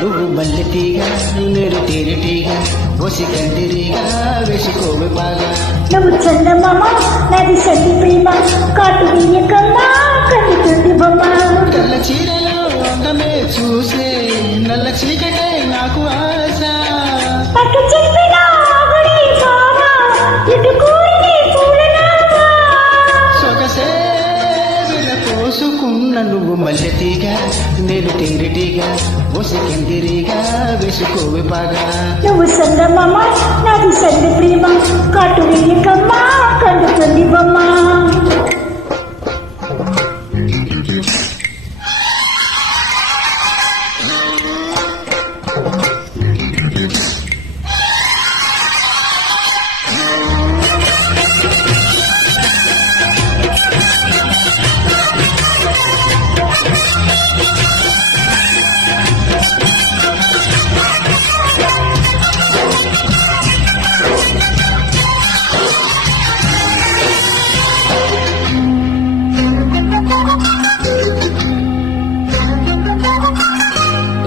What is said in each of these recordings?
నువ్వు మల్లెటీగా నేను తేనెటీగా ఒసి కందిరీగా వేసుకోవి బాగా. నువ్వు చందమామ నాది సంధి ప్రేమ కాటు వేయకమ్మా కన్నుతుంది బొమ్మ. తెల్ల చీరలో అందమే చూసే నల్ల చీకటే నాకు ఆశ. పట్టు చెప్పిన ఆగుడే బావా ఇటు కూరిని పూలనామా. సొగసే విరపోసుకున్న నువ్వు మల్లెటీగా నేను తేనెటీగా ఒసి కందిరీగా వేసుకోవి బాగా. నువ్వు చందమామ నాది సంధి ప్రేమ కాటు వేయకమ్మా కన్నుతుంది బొమ్మ.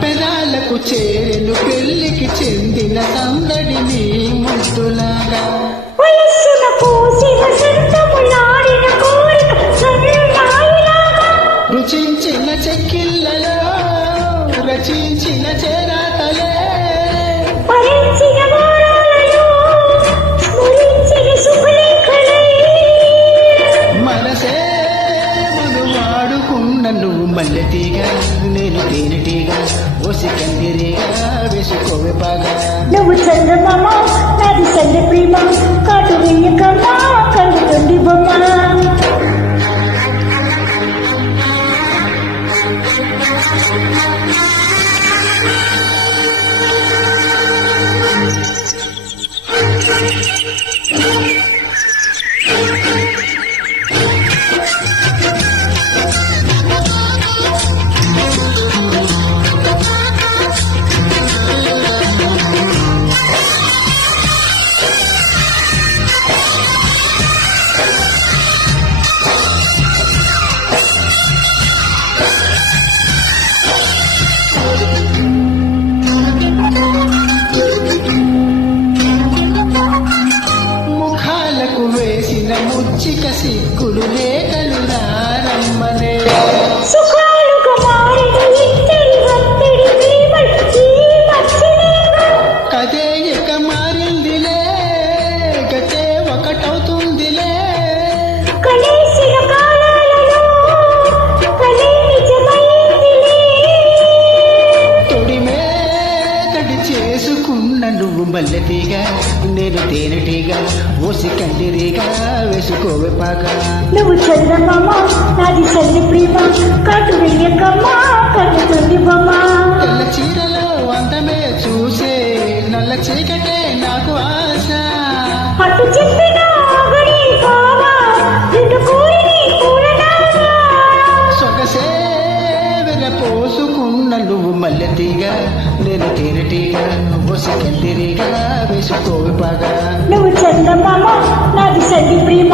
పెదాలకు చేను పెళ్లికి చెందిన సందడి నీ ముద్దులాగా. వయస్సున పూసిన సంతములాడిన కోరిక సన్నాయిలాగా. రుచించిన చెక్కిళ్ళలో రచించిన చేరాతలే. భరించిన వారాలలో స్మరించిన శుభలేఖలై. మనసే వాడుకున్న నువ్వు మల్లెటీగా నేను తేనెటీగా ఒసి కందిరీగా వేసుకోవి బాగా. నువ్వు చందమామ నాది సంధి ప్రేమ కాటు వేయకమ్మా కన్నుతుంది బొమ్మ. ముఖాలకు వేసిన ముచ్చిక సిక్కులు లేఖలు రమ్మనే. సుఖాలుగా మారిన ఇద్దరి ఒత్తిడి ప్రేమలు ఈ మధ్యనేగా. కదే ఇక మారిందిలే గతే ఒకటవుతుందిలే. కలేసిన కాలాలలో కలే నిజమైందిలే. తొడిమే తడి చేసుకున్న నువ్వు మల్లెటీగా నేను తేనెటీగా ఒసి కందిరీగా వేసుకోవి బాగా. నువ్వు చందమామ నాది సంధి ప్రేమ కాటు వేయకమ్మా కన్నుతుంది బొమ్మ. తెల్ల చీరలో అందమే చూసే నల్ల చీకటే నాకు ఆశ. పట్టు చెప్పిన ఆగుడే బావా ఇటు కూరిని పూలనామా. సొగసే విరపోసుకున్న నువ్వు మల్లెటీగా నేను తేనెటీగా ఒసి కందిరీగా వేసుకోవి బాగా. నువ్వు చందమామ నాది సంధి ప్రేమ